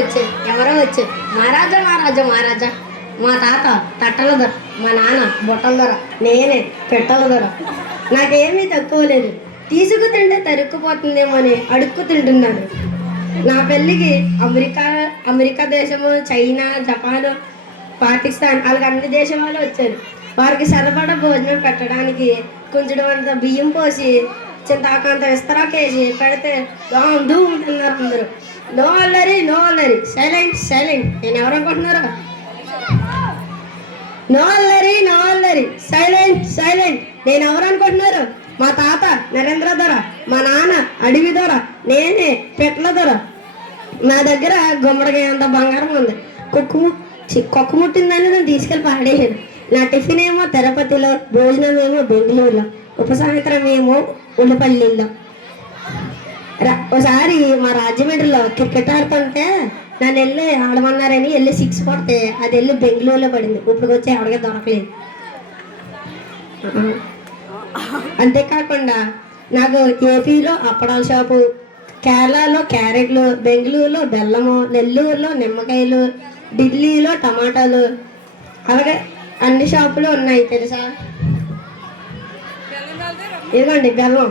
వచ్చారు, ఎవరో వచ్చారు. మహారాజా మహారాజా మహారాజా, మా తాత తట్టల ధర, మా నాన్న బొట్టల ధర, నేనే పెట్టల ధర. నాకేమీ తక్కువ లేదు. తీసుకు తింటే తరుక్కుపోతుందేమో అని అడుక్కు తింటున్నాడు. నా పెళ్ళికి అమెరికా దేశము, చైనా, జపాన్, పాకిస్తాన్ అలాగ అన్ని దేశం వాళ్ళు వచ్చారు. వారికి సరిపడా భోజనం పెట్టడానికి కొంచెం అంత బియ్యం పోసి చింతాకంత విస్తరాకేసి పెడితే దూము తిన్నారు అందరూ. నో అల్లరి, నో అల్లరి, సైలెంట్ సైలెంట్. నేను ఎవరు అనుకుంటున్నారు? నో అల్లరి, నో అల్లరి, సైలెంట్ సైలెంట్. నేను ఎవరు అనుకుంటున్నారు? మా తాత నరేంద్ర ధర, మా నాన్న అడవి ధర, నేనే పెట్ల ధర. నా దగ్గర గుమ్మడికాయ అంత బంగారం ఉంది. కుక్క ముట్టిందని నేను తీసుకెళ్ళి పాడేసాను. నా టిఫిన్ ఏమో తిరుపతిలో, భోజనం ఏమో బెంగళూరులో, ఉపసాయంత్రం ఏమో ఉల్లిపల్లిలో. ఒకసారి మా రాజమండ్రిలో క్రికెట్ ఆడుతుంటే నన్ను వెళ్ళి ఆడమన్నారని వెళ్ళి 6 కొడితే అది వెళ్ళి బెంగళూరులో పడింది. ఇప్పుడు వచ్చి ఎవరికే దొరకలేదు. అంతేకాకుండా నాకు ఏపీలో అప్పడాల షాపు, కేరళలో క్యారెట్లు, బెంగళూరులో బెల్లము, నెల్లూరులో నిమ్మకాయలు, ఢిల్లీలో టమాటాలు, అలాగే అన్ని షాపులు ఉన్నాయి తెలుసా. ఇదిగోండి బెల్లం.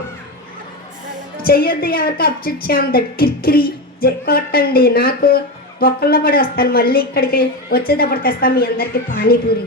చెయ్యొద్దు ఎవరికి అప్చిచ్చాంత కిరికిరి కొట్టండి. నాకు బొక్కల్లో పడి వస్తాను. మళ్ళీ ఇక్కడికి వచ్చేటప్పుడు తెస్తాను మీ అందరికి పానీపూరి.